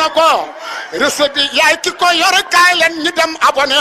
na ko recette bi yaay ki ko yor kaay leen ñu dem abonné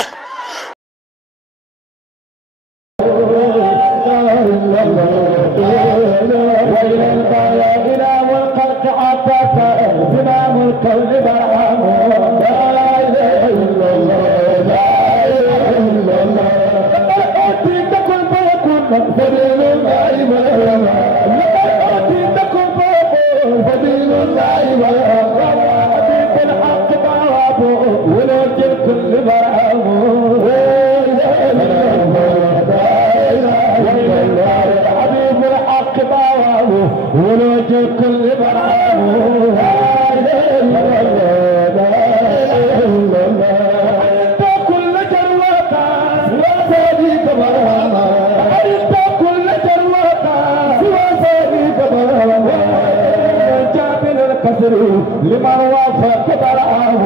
لمن وافق برعاه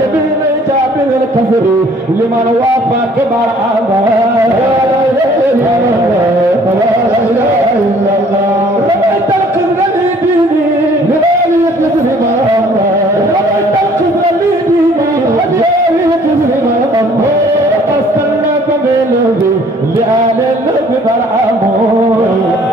جبين الكفر لمن وافق برعاه رميت القدر لديني لغير يكذب رميت القدر لديني لغير يكذب استنى بلبي لآل النبي برعاه لا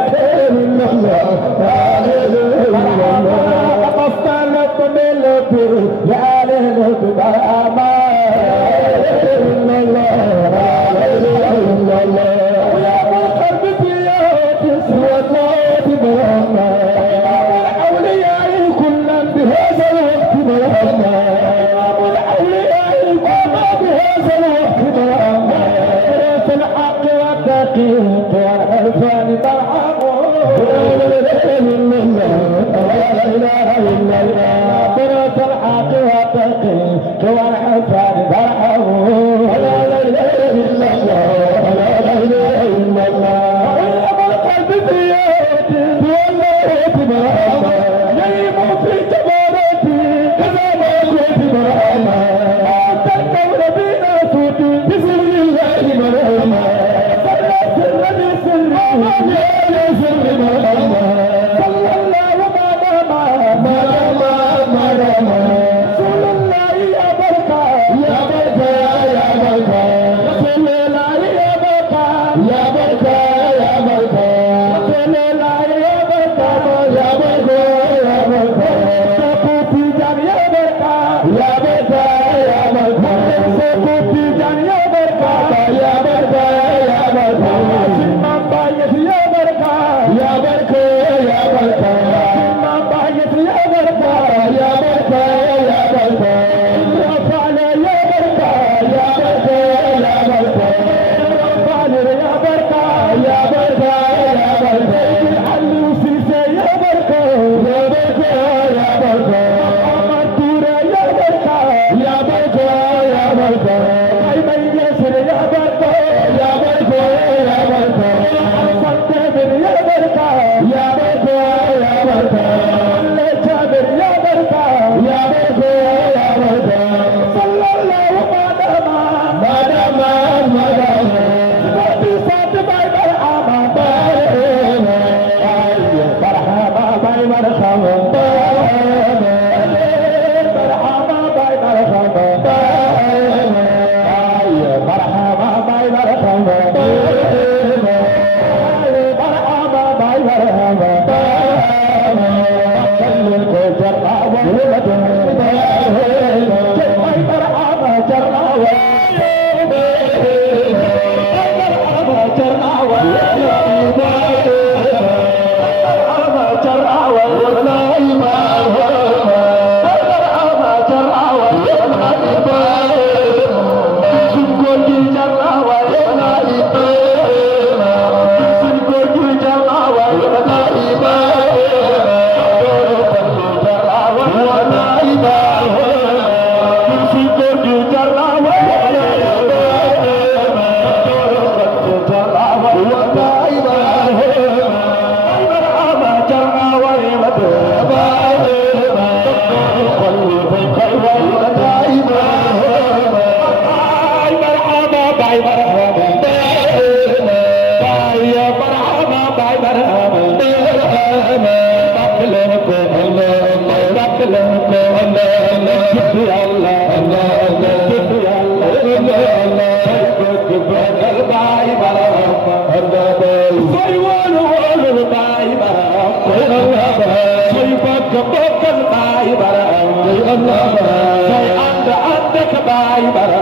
baay bara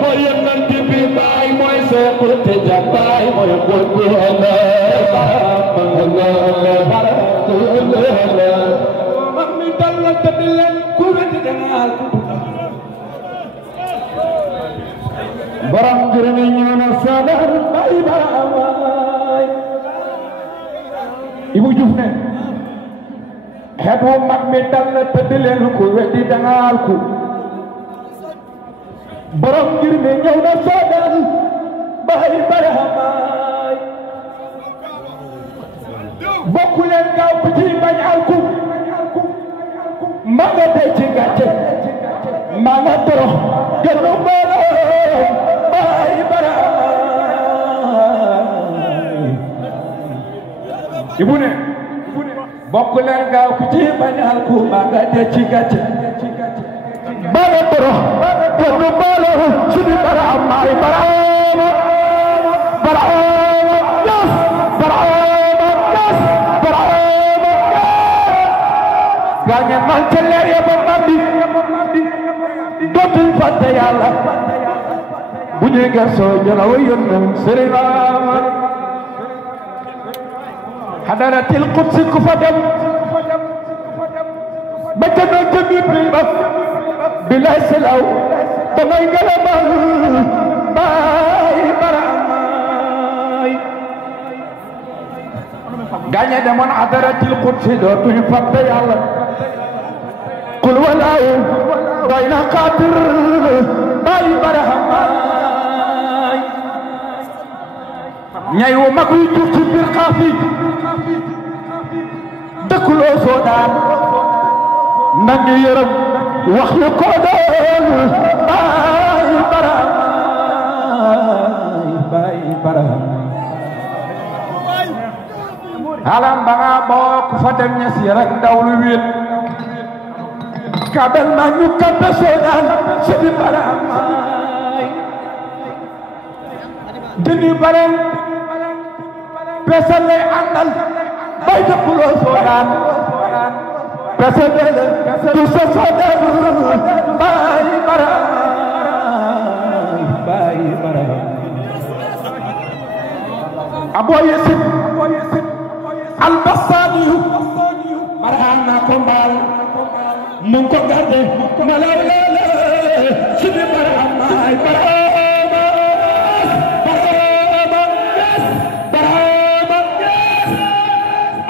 mooy yonent bi baay mooy Cheikh Tidiane baay mooy qutbu man mi dal la tëdd leen ku wéti dangaal borom jërëmi ñaana sadar baay bara waay Ibu Diouf ne xeet wu mag mi dal la tëdd leen ku wéti dangaal ku borom jërëmi ñëw na sadar baay bara waay bokku leen gaaw ku ci bañ alku ma nga tey ci gàcce ma nga torox gënu mbooloo baay bara Ibu ne bokku leen gaaw ku ci bañ alku ma nga tey ci gàcce ma nga torox gënu mbooloo suñu bara maay bara yes bara gaañe man ca leer ya ba mandi dootul fàtte yàlla bu ñuy gersoo jëlaw yónneen Sëriñ Amar xadaratil qudsi ku fa dem ba ca doon ca biir bi ba bilay selaw da ngay gëlëmal baay bara amaay gaañe demoon xadaratil qudsi dootuñu fàtte yàlla qul walaaw doy na xaatir baay bara amaay ñay wu mag yu jur ci biir xaafi dëkkuloo soo daan nangi yërëm wax yu ko doon baay bara amaay baay bara alam ba nga bokk fa dem ña si rek ndaw lu wéet kabel ma ñu kampe soodaan sidi bara amaay dini bare pesa lay àndal bay dëkkuloo soodaan pesa bele du sa soodaan baay bara amaay baay bara aboo yesit albasaaniyu marana ko mbaal mu ko garde malalala sidi bara amaay barama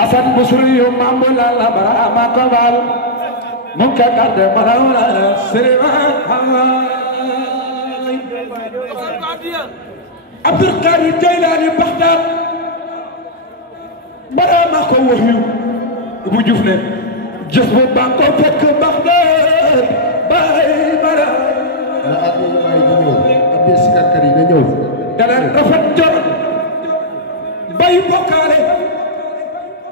asan busriyu mambulala barama ko mbaal mu ko garde malalala sidi bara amaay Abdul Qadir Jeylaani Baxdaad barama ko waxyu Ibu Diouf ne jës bu baa ko fekk Baxdaad baay bara la addi baay di ñëw addi sikarkat yi na ñëw dana rafet jot bay bokkaale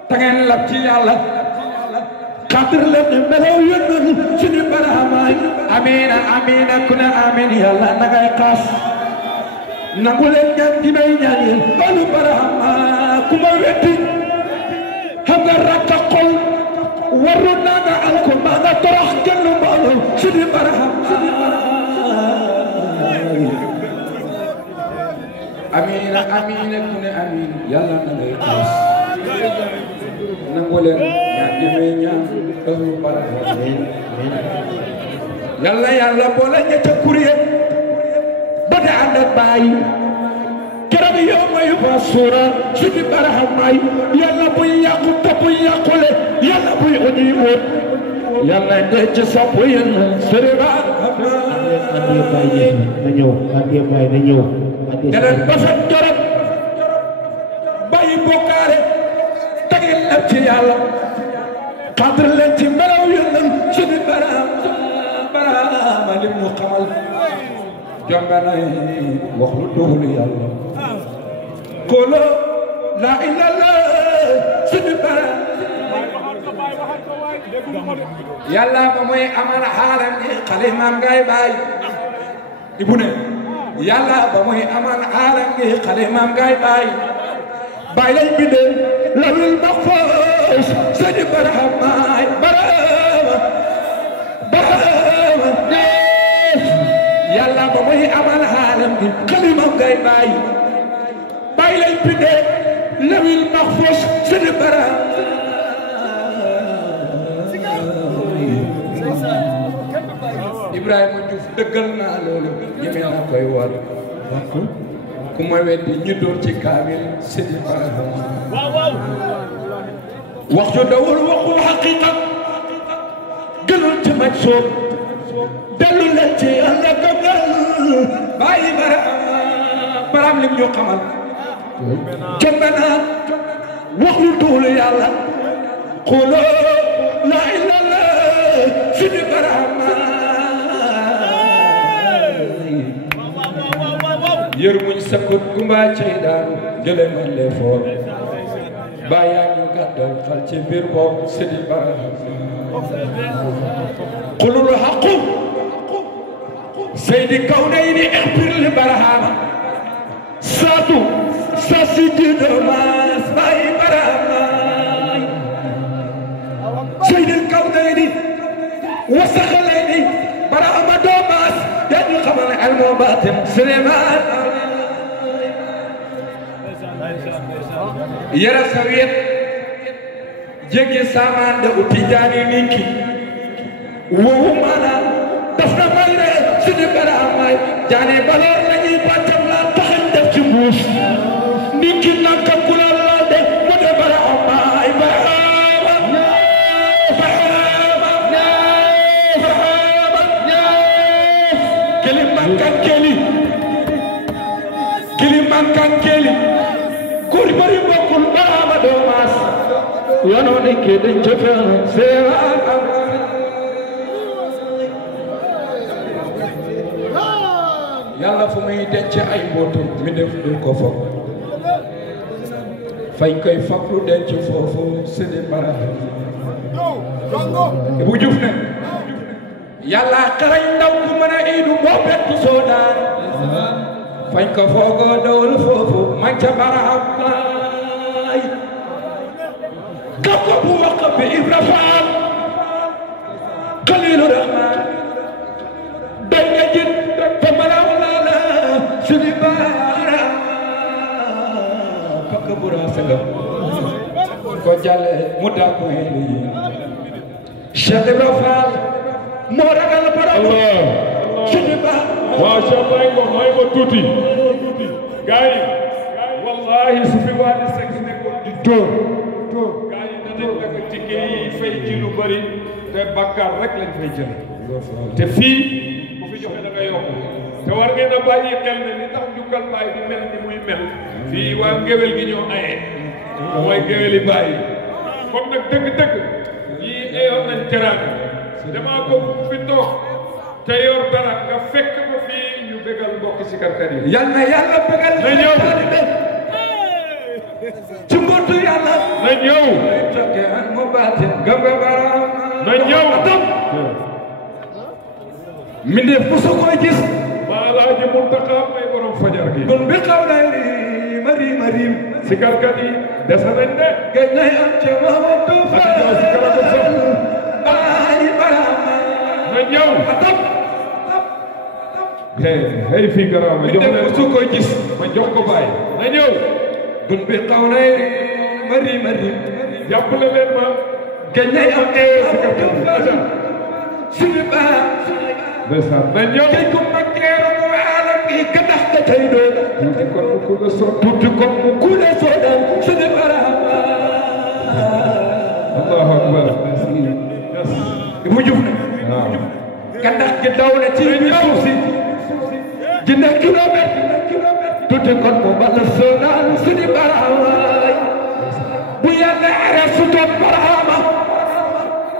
ta ngeen lab ci yàlla xaatir leen melaw yónnal suñu baramaay amiina amiina ku ne amiin yàlla na ngay xaas nangu leen ñaan gi may ñaan yéen balu barama ku ma wetti xam nga rakka xol waru naa nga alko maa nga torox kenn mbooloo suñu barama amiina amiina ku ne amiin yàlla na ngay xaas nangu leen ñaan gi may ñaan balu barama yàlla yàlla boole ñetta kuréel ba de ànd ak baay keroog yow mayu fa suura suñu baraxam may yàlla buy yàqu te buy yàqule yàlla buy uñuy wóot yàlla nga ci sopp yéen sëriba addi baay na ñëw addi baay na ñëw deneen ba fa jorot bàyyi bokkaare tegeel lépp ci yàlla xaatir leen ci melaw yéen suñu baraxam li mu xamal jombe nay wax lu doxul yàlla kolo la illallah suñu bara yàlla ba muy amal xaalam ni xalimaam ngay baay Ibu ne yàlla ba muy amal xaalam ni xalimaam ngay baay baay lañ bindee lawil maxfuus mahfuz sëñ Barhama Barhama yàlla ba muy amal xaalam bi xalimam ngay bàyyi bàyyi lañ bindee lawil mahfuz sëñ Barhama Ibrahima Diouf dëggal naa loolu ñeme naa koy war ku ma weddi ñu door ci kaamil sëñ Barhama wax ju dawul waxul xaqiqa gënul ci maj soob dellu leen ci yàlla gëmal bàyyi Barham lim ñu xamal jombe naa wax lu tuulu yàlla xuloo la ilallah sëñ Barhama yër muñ sakut gumba cey daanu jële man le foor bàyyaa ñu gàddal xal ci biir boobu sëdi Barhama xulul xaqu seydi kawnayni ixbir li Barhama saatu sa si didomas bàyyi Barhama seydi kawnayni wasaxalayni Barhama doomas yaa ñu xamal ilmu baatin Suleymaan yara sa wet jéggi saamaan de uti jaani ninki wowu maanaam daf na may re sëñ Barhama jaani baloor lañuy bàccam la taxañ def ci mbuus ninki nanka kula la de mu de Barhama Kilimankan keli kuri bari bokkul Barhama doomaas yoonoo ne ke dañ ca feex seera yàlla fu muy denc ay mbootum mi def dul ko foog fañ koy faklu denc foofu sëñ Barhama bu Juuf ne yàlla xarañ ndaw ku mën a iidu moo bettu soodaan fañ ko foogoo dawul foofu man ca Barhama kam ko bu wax bi Ibra Faal Xaliilu Rahmaan doy nga jit fa malaw laa la sëñ Barhama pakk bu rafet ko jàlle mu dàkku yi Cheikh Ibra Faal moo ragal Barhama sëñ Barhama waaw Cheikh Ngom may ko tuuti gars yi wallahi su fi waa di sex nekkoon di dóor gars yi danañ nekk tike yi fay ci lu bëri te bakkaar rek lañ fay jël te fii bu fi joxe da nga yokku te war ngeen a bàyyi xel ne li tax Dioukeul Baye di mel ni muy mel fii waa ngéwél gi ñoo aye mooy ngéwéli Baye kon nag dëgg-dëgg ñii ayoon nañ teraanga damaa bëgg fi toog te yor dara nga fekk ko fii ñu bégal mbokk si karkat yi. yal na yàlla bégal. na ñëw ci mbootu yàlla. na ñëw. mu baatin gamba Barhama. na ñëw. mbindeef bu su koy gis. maa laaji Muntaxa may borom fajar gi. dun bi xaw na marim. si karkat yi desa nañ de. géej nay am ca Mamadou Fall. si karkat sax. Baye Barhama. na ñëw. hey fii garaaw ma jox leen su koy gis ma jox ko Baye na ñëw dun bi xaw na marim jàppale leen ma géej nay am ca Mamadou Fall. suñu baa ndeysaan na ñëw géej gu mag keeru alam gi gëdax ka tey doon tuuti kon mu ku la soo tuuti kon mu ku la soo daan suñu Barhama. Allahu akbar mu juf ne waaw gëdax gi daw na ci biir suuf si dina kilomètre tuuti kon mu bala soo daan suñu Barhama. bu yàlla arrêté su toog Barhama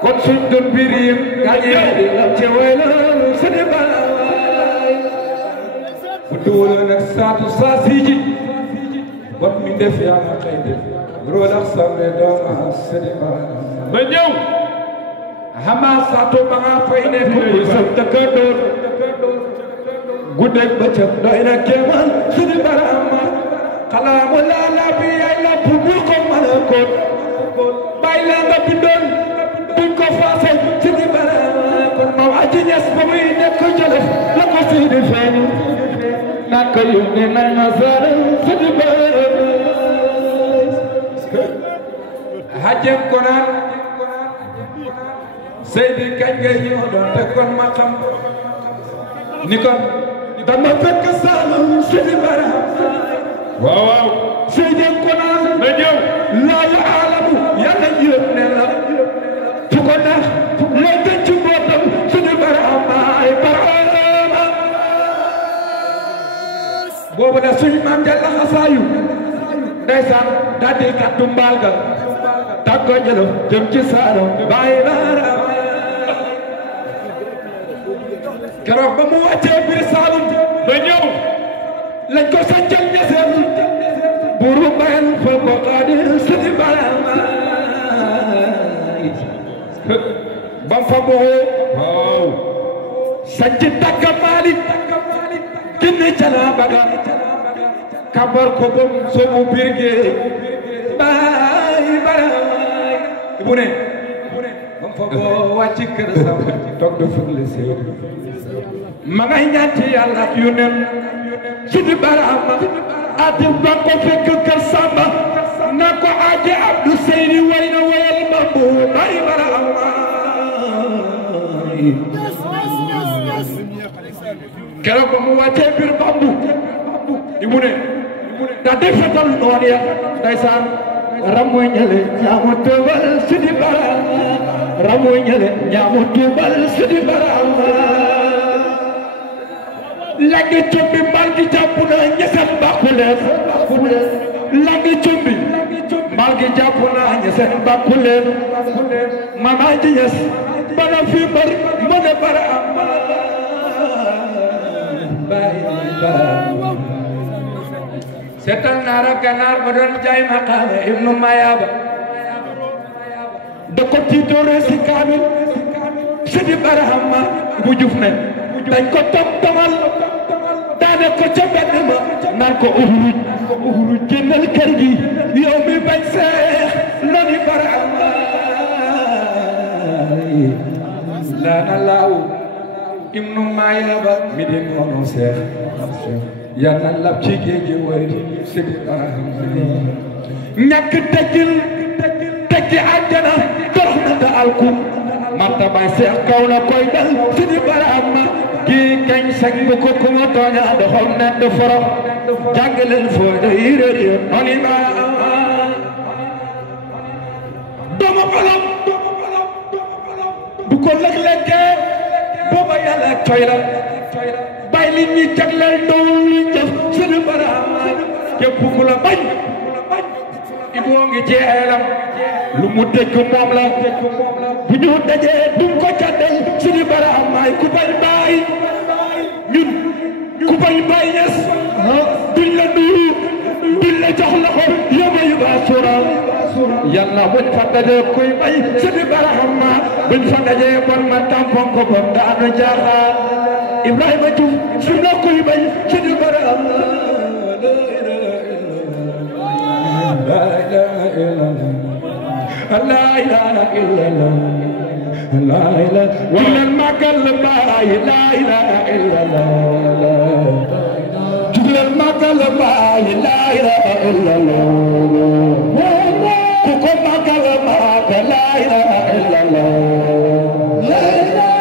kon suñ doon biir yi gaañee di la ci wéyal suñu Barhama. bu duwaloon nag saatu saa si ji bon mi def yaa ma xëy def roolax sambe dooma suñu Barhama. na ñëw xama saatu ba nga fay ne pour sa dëkkandoor guddeeg bëccëg doy na kéemaan suñu Barhama. xalaamu laa la bi yaay la pour mu ko mën a koot bay xasida feeñu naka yónni nañ ma sara Sidi Baye hajjem ko naan Seydi kañ ngay ñëw doon te kon ma xam ni kon dama fekk Saalum Sidi Baye waaw waaw Seydi ko naan na ñëw laa yu aalamu yàlla yónne la fu ko neex loo denc ci mbootam Sidi Baye ay Barhama boobu da suñu maam Jalla xasaayu ndeysaan daa di gàddu mbaal ga tàggo jëlo jëm ci Saalum Baye Barhama keroog ba mu wàccee biir Saalum ba ñëw lañ ko sancal ñeseen buru bayan fa ko xaadi Sidi Barhama bam fa boo waaw sanci takka Malik kinni cala baga kabar ko bom sobu birge Baye Barhama ibu ne bam fa boo wàcci kër sama toog de fugle sew ma ngay ñaan ci Yàlla yu nem Sidi Barhama atim ba ko fekk kër Samba na ko aje Abdou Seydi way na wayal bambu Baye Barhama keroog ba mu wàccee biir bambu ibu ne da defetal noon ya ndeysaan ramu ñele ñaamu tubal Sidi Barhama ramu ñele ñaamu tubal Sidi Barhama langi cumbi mbal gi jàpp na ñeseen bakkuleen langi cumbi mbal gi jàpp na ñeseen bakkuleen mama ji yes bana fi bar mane Barhama seetal naara ganaar ba doon jaay maqaama ibnu Mayaba da ko tiitoore si kaamil Sidi Barhama bu juf ne dañ ko tom-tomal daane ko ca benn ma naan ko uhuruj génnal kër gi yow mi bañ seex nani Barhama laana laaw ibnu Mayaba mi di noonu seex yàlla lab ci géej gi wari Sidi Barhama ñàkk tekki àjjana torox na nga alku martabay seex kaw la koy dal Sidi Barhama kii kañ sañ bu ko kuma tooña doxal nedd foro jàngaleen foo da yirëri noni ma doomu xolom bu ko lëg-lëggee booba yàlla coy la bàyyi li ñuy jagleel doom li jëf Sidi Barhama képp ku la bañ iboo ngi jeelam lu mu dëkk moom la bu ñu dajee dum ko caddal Sidi Barhama ku bañ baay ñun ku bañ baay ñes duñ la nuyu duñ la jox loxo yóbbu yu ba suura yàlla buñ fa dajee kuy bay Sidi Barhama buñ fa dajee bon ma tampon ko bon daanu jaaxaar Ibrahima Diouf su na kuy bay Sidi Barhama la ilaha illallah la ilaha illallah la ilaha wala magal Baye la ilaha illallah jugal magal Baye la ilaha illallah ku ko magal Baye la ilaha illallah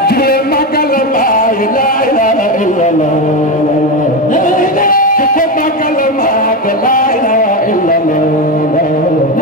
jugal magal Baye la ilaha illallah ku ko magal Baye la ilaha illallah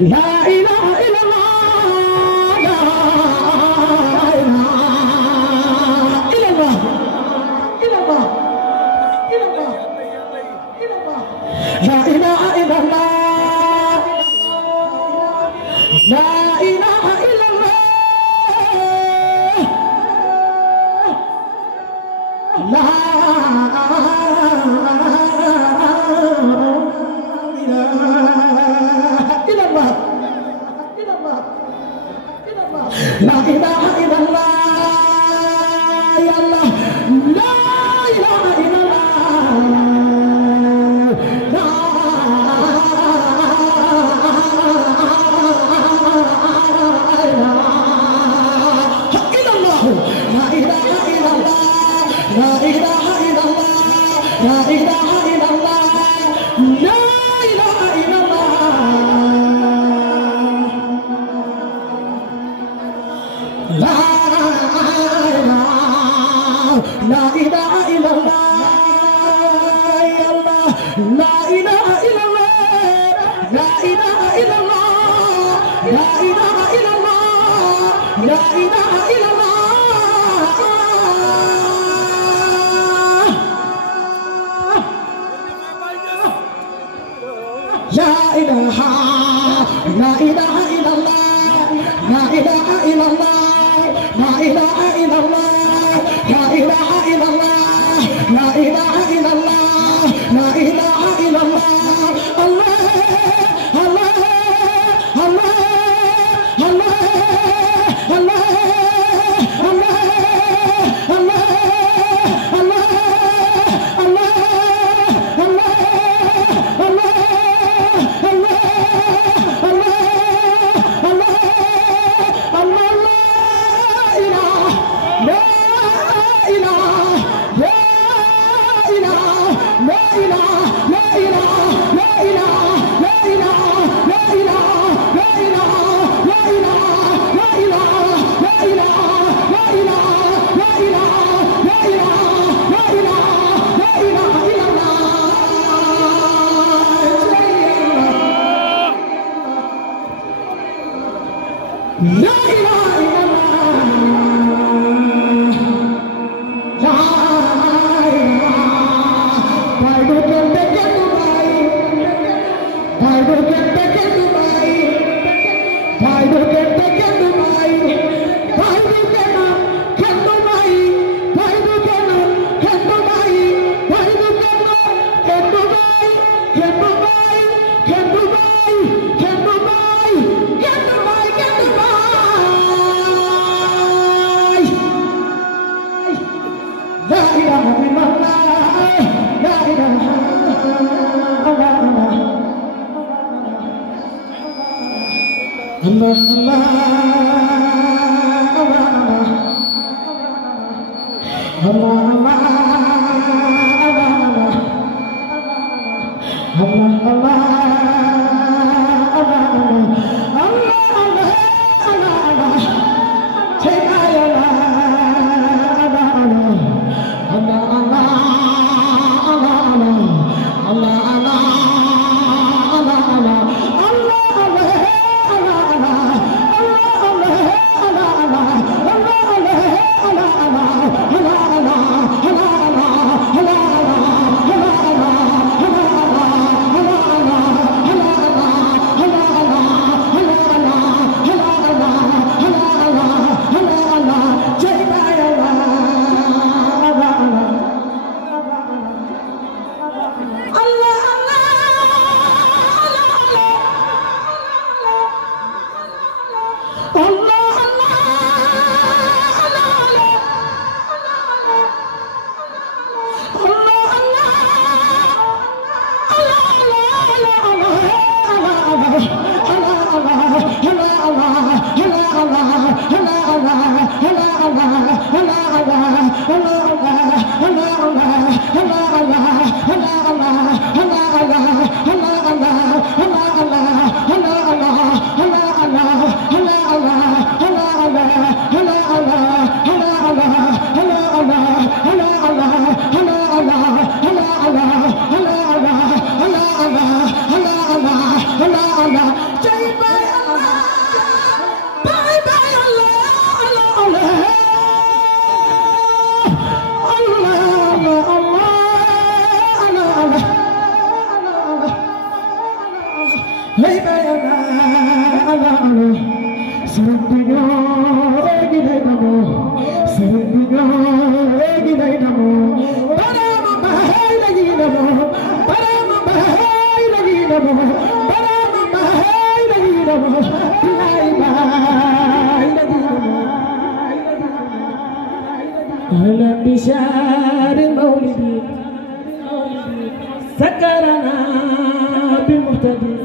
La ilaha illallah, la Allah أهلا بشهر مولدي سكرنا بالمهتدي